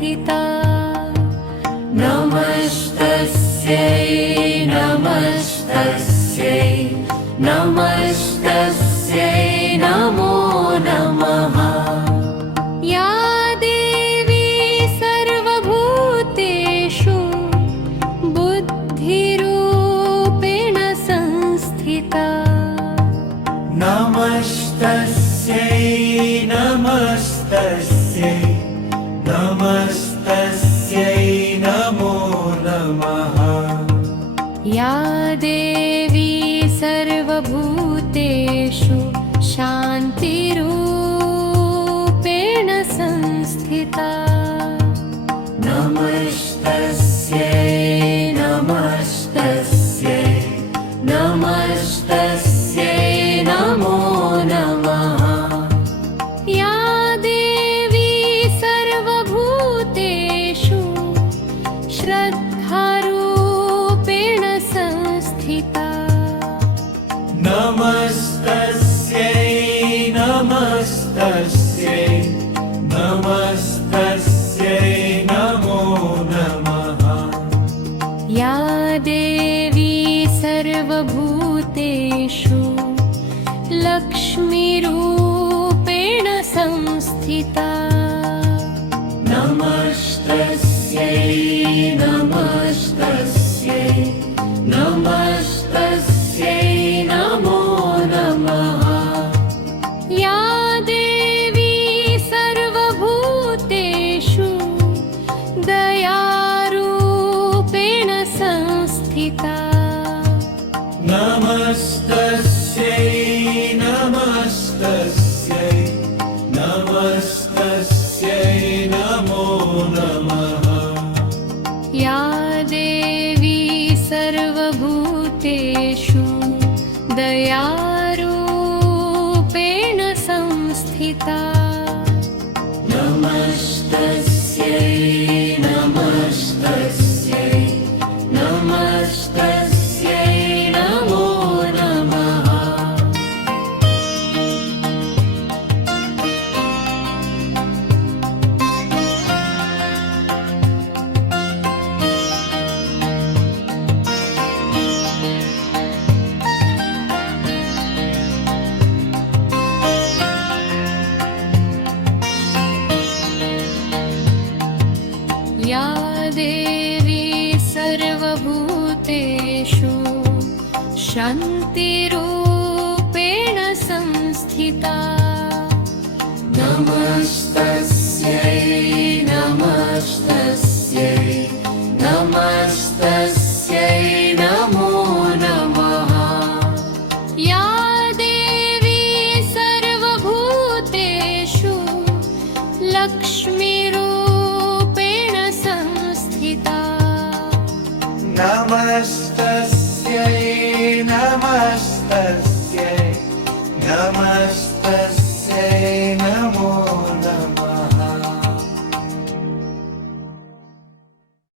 संस्थिता नमस्तस्यै नमस्तस्यै नमस्तस्यै नमो नमः। या देवी सर्वभूतेषु बुद्धिरूपेण संस्थिता नमस्तस्यै नमस्तस्यै नमस्तस्यै नमो नमः। या देवी सर्वभूतेषु शान्तिरूपेण संस्थिता नमस्तस्यै नमस्तस्यै नमस्तस्यै नमो नमः। या देवी सर्वभूतेषु श्रद्धारूपेण संस्थिता नमस्तस्यै नमस्तस्यै नमस्तस्यै नमो नमः। या देवी सर्वभूतेषु लक्ष्मीरूपेण संस्थिता नमस्तस्यै नमस्तस्यै नमस्तस्यै नमो नमः। या देवी सर्वभूतेषु दयारूपेण संस्थिता नमस्तस्यै नमस्तस्यै नमस्तस्यै नमो नमः। या देवी सर्वभूतेषु दयारूपेण संस्थिता नमस्तस्यै नमस्तस्यै नमस्तस्यै नमो नमः। या देवी सर्वभूतेषु शान्तिरूपेण संस्थिता नमस्तस्यै नमस्तस्यै नमस्तस्यै नमो नमः। या देवी सर्वभूतेषु लक्ष्मी